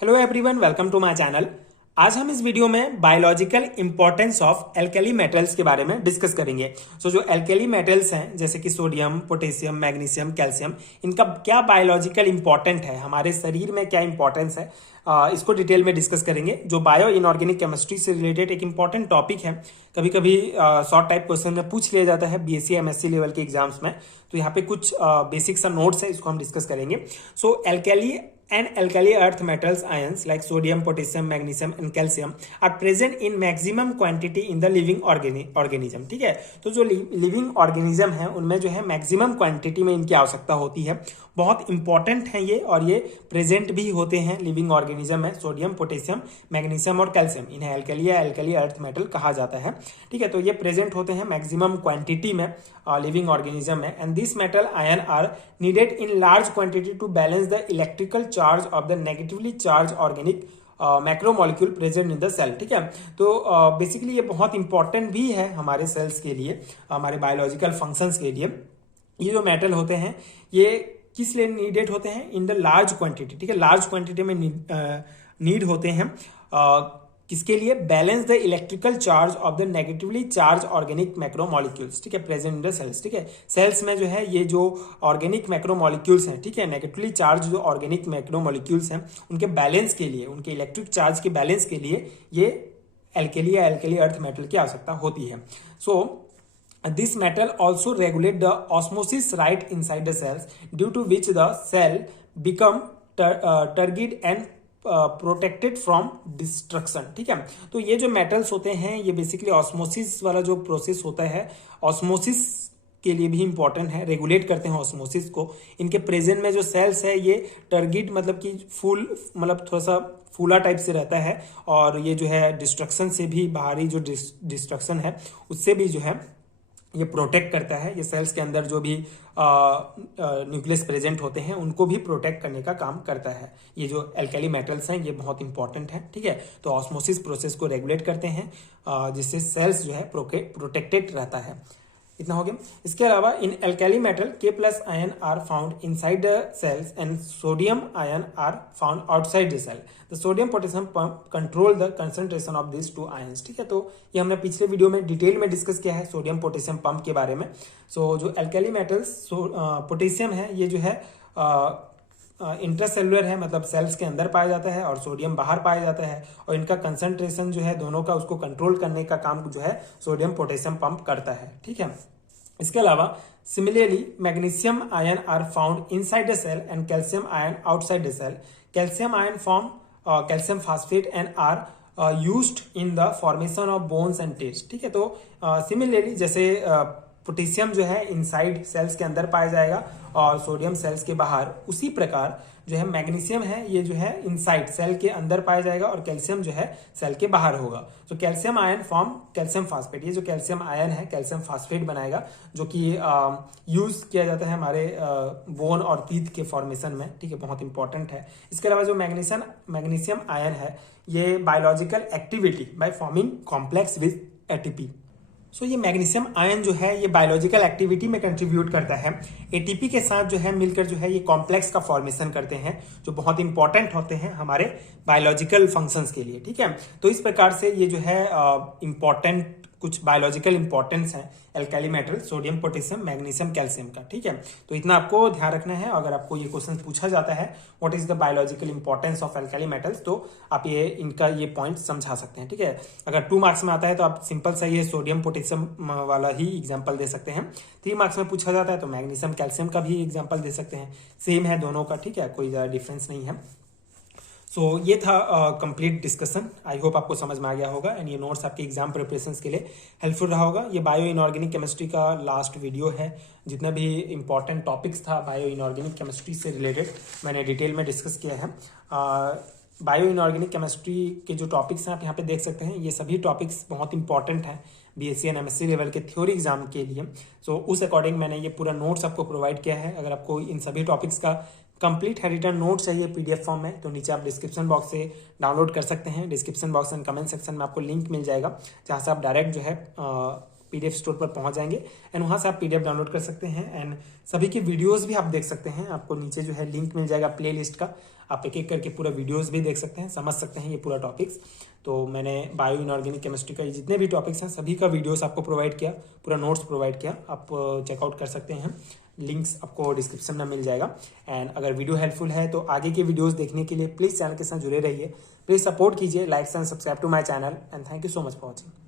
Hello everyone, welcome to my channel. आज हम इस वीडियो में biological importance of alkali metals के बारे में डिस्कस करेंगे। जो एल्कली मेटल्स हैं जैसे कि सोडियम, पोटेशियम, मैग्नीशियम, कैल्शियम, इनका क्या बायोलॉजिकल इंपॉर्टेंट है, हमारे शरीर में क्या इंपॉर्टेंस है, इसको डिटेल में डिस्कस करेंगे। जो बायो इनऑर्गेनिक केमिस्ट्री से रिलेटेड एक इंपॉर्टेंट टॉपिक है, कभी कभी शॉर्ट टाइप क्वेश्चन में पूछ लिया जाता है बीएससी एमएससी लेवल के एग्जाम्स में। तो यहाँ पे कुछ बेसिक सा नोट्स है, इसको हम डिस्कस करेंगे। सो alkali and alkali earth metals ions like sodium, potassium, magnesium and calcium are present in maximum quantity in the living organism। ठीक है, तो जो लिविंग ऑर्गेनिज्म है उनमें जो है मैक्सिमम क्वांटिटी में इनकी आवश्यकता होती है। बहुत इंपॉर्टेंट है ये, और ये प्रेजेंट भी होते हैं लिविंग ऑर्गेनिज्म में। सोडियम, पोटेशियम, मैग्नीशियम और कैल्शियम, इन्हें एल्कली या एल्कली अर्थ मेटल कहा जाता है। ठीक है, तो ये प्रेजेंट होते हैं मैक्सिमम क्वांटिटी में लिविंग ऑर्गेनिज्म में। And this metal ion are needed in large quantity to balance the electrical charge of the negatively charged organic macromolecule present in the cell. ठीक है, तो बेसिकली ये बहुत इंपॉर्टेंट भी है हमारे सेल्स के लिए, हमारे बायोलॉजिकल फंक्शंस के लिए। ये जो मेटल होते हैं ये किस लिए नीडेड होते हैं? In the large quantity. ठीक है, लार्ज क्वांटिटी में नीड होते हैं किसके लिए? Balance the electrical charge of the negatively charge organic macromolecules. ठीक है, प्रेजेंट इन द सेल्स। ठीक है, सेल्स में जो है ये जो ऑर्गेनिक मैक्रोमोलिक्यूल्स हैं, ठीक है, नेगेटिवली चार्ज जो ऑर्गेनिक मैक्रोमोलिक्यूल्स हैं, उनके बैलेंस के लिए, उनके इलेक्ट्रिक चार्ज के बैलेंस के लिए ये एल्कली या एल्कली अर्थ मेटल की आवश्यकता होती है। सो this metal also regulate the osmosis right inside the cells, due to which the cell become turgid and protected from destruction. ठीक है, तो ये जो मेटल्स होते हैं ये बेसिकली ऑस्मोसिस वाला जो प्रोसेस होता है, ऑस्मोसिस के लिए भी इंपॉर्टेंट है, रेगुलेट करते हैं ऑस्मोसिस को। इनके प्रेजेंट में जो सेल्स है ये टर्गिड मतलब कि फूल, मतलब थोड़ा सा फूला टाइप से रहता है, और ये जो है डिस्ट्रक्शन से भी, बाहरी जो डिस्ट्रक्शन है उससे भी जो है ये प्रोटेक्ट करता है। ये सेल्स के अंदर जो भी न्यूक्लियस प्रेजेंट होते हैं उनको भी प्रोटेक्ट करने का काम करता है। ये जो एल्कली मेटल्स हैं ये बहुत इंपॉर्टेंट है। ठीक है, तो ऑस्मोसिस प्रोसेस को रेगुलेट करते हैं जिससे सेल्स जो है प्रोटेक्टेड रहता है। इतना हो गया। इसके अलावा इन alkali metal K+ ion are found inside the cells and sodium ion are found outside the cell. The sodium potassium pump control the concentration of this two ions. ठीक है, तो ये हमने पिछले वीडियो में डिटेल में डिस्कस किया है सोडियम पोटेशियम पंप के बारे में। सो जो एल्कली मेटल्स पोटेशियम है ये जो है इंट्रासेलुलर है, मतलब सेल्स के अंदर पाया जाता है, और सोडियम बाहर पाया जाता है, और इनका कंसंट्रेशन जो है दोनों का, उसको कंट्रोल करने का काम जो है सोडियम पोटेशियम पंप करता है। ठीक है, इसके अलावा similarly magnesium ion are found inside the cell and calcium ion outside the cell. Calcium ion form calcium phosphate and are used in the formation of bones and test. ठीक है, तो similarly जैसे पोटेशियम जो है inside sales के अंदर पाया जाएगा और सोडियम सेल्स के बाहर, उसी प्रकार जो है मैग्नीशियम है ये जो है इनसाइड सेल के अंदर पाया जाएगा और कैल्शियम जो है सेल के बाहर होगा। तो calcium ion form calcium phosphate, ये जो कैल्शियम आयन है कैल्शियम फास्फेट बनाएगा, जो कि यूज किया जाता है हमारे बोन और टीथ के फॉर्मेशन में। ठीक है, बहुत इंपॉर्टेंट है। इसके अलावा जो मैग्नीशियम आयन है ये biological activity by forming complex with ATP. So ये मैग्नीशियम आयन जो है ये बायोलॉजिकल एक्टिविटी में कंट्रीब्यूट करता है। एटीपी के साथ जो है मिलकर जो है ये कॉम्प्लेक्स का फॉर्मेशन करते हैं, जो बहुत इंपॉर्टेंट होते हैं हमारे बायोलॉजिकल फंक्शंस के लिए। ठीक है, तो इस प्रकार से ये जो है इंपॉर्टेंट कुछ बायोलॉजिकल इंपॉर्टेंस है alkali metal sodium, potassium, magnesium, calcium का। ठीक है, तो इतना आपको ध्यान रखना है। अगर आपको ये क्वेश्चन पूछा जाता है what is the biological importance of alkali metals, तो आप ये पॉइंट समझा सकते हैं। ठीक है, अगर 2 मार्क्स में आता है तो आप सिंपल सा ये सोडियम पोटेशियम वाला ही एग्जाम्पल दे सकते हैं। 3 मार्क्स में पूछा जाता है तो मैग्नीशियम कैल्शियम का भी एग्जाम्पल दे सकते हैं। सेम है दोनों का। ठीक है, कोई ज़्यादा डिफरेंस नहीं है। सो ये था कंप्लीट डिस्कशन। आई होप आपको समझ में आ गया होगा, एंड ये नोट्स आपके एग्जाम प्रिपरेशन के लिए हेल्पफुल रहा होगा। ये बायो इनऑर्गेनिक केमिस्ट्री का लास्ट वीडियो है। जितना भी इंपॉर्टेंट टॉपिक्स था बायो इनऑर्गेनिक केमिस्ट्री से रिलेटेड मैंने डिटेल में डिस्कस किया है। बायो इनऑर्गेनिक केमिस्ट्री के जो टॉपिक्स हैं आप यहाँ पे देख सकते हैं, ये सभी टॉपिक्स बहुत इंपॉर्टेंट हैं बीएससी एंड एमएससी लेवल के थ्योरी एग्जाम के लिए। सो उस अकॉर्डिंग मैंने ये पूरा नोट्स आपको प्रोवाइड किया है। अगर आपको इन सभी टॉपिक्स का कंप्लीट है रिटर्न नोट चाहिए पीडीएफ फॉर्म में, तो नीचे आप डिस्क्रिप्शन बॉक्स से डाउनलोड कर सकते हैं। Description box and comment section में आपको लिंक मिल जाएगा, जहाँ से आप डायरेक्ट जो है PDF स्टोर पर पहुंच जाएंगे एंड वहां से आप PDF डाउनलोड कर सकते हैं एंड सभी की वीडियोस भी आप देख सकते हैं। आपको नीचे जो है लिंक मिल जाएगा प्ले लिस्ट का, आप एक एक करके पूरा वीडियोस भी देख सकते हैं, समझ सकते हैं ये पूरा टॉपिक्स। तो मैंने बायो इनऑर्गेनिक केमिस्ट्री का जितने भी टॉपिक्स हैं सभी का वीडियोस आपको प्रोवाइड किया, पूरा नोट्स प्रोवाइड किया, आप चेकआउट कर सकते हैं। लिंक्स आपको डिस्क्रिप्शन में मिल जाएगा। एंड अगर वीडियो हेल्पफुल है तो आगे के वीडियोस देखने के लिए प्लीज चैनल के साथ जुड़े रहिए, प्लीज सपोर्ट कीजिए, like and subscribe to my channel and thank you so much for watching.